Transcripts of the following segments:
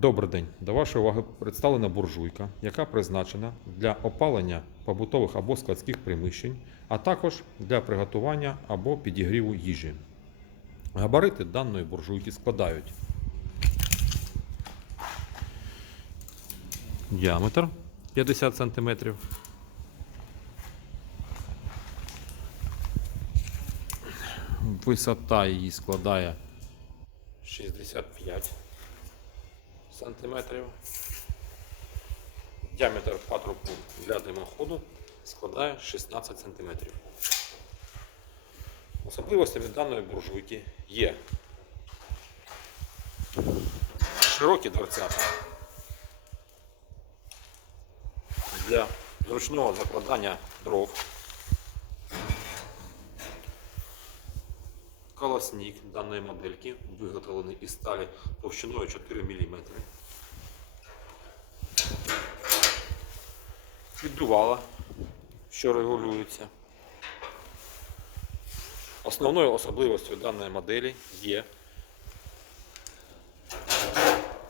Добрий день. До вашої уваги представлена буржуйка, яка призначена для опалення побутових або складських приміщень, а також для приготування або підігріву їжі. Габарити даної буржуйки складають діаметр 50 см, висота її складає 65 сантиметрів. Діаметр патрубку для димоходу складає 16 сантиметрів. Особливостями даної буржуйки є широкі дверцята для зручного закладання дров. Колосник даної модельки виготовлений із сталі товщиною 4 мм. Піддувала, що регулюється. Основною особливостю даної моделі є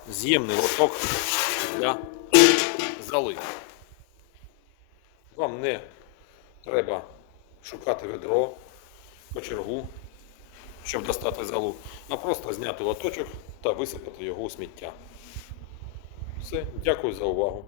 з'ємний лоток для зали. Вам не треба шукати ведро, кочергу, щоб достати залу, а просто зняти лоточок та висипати його у сміття. Все, дякую за увагу.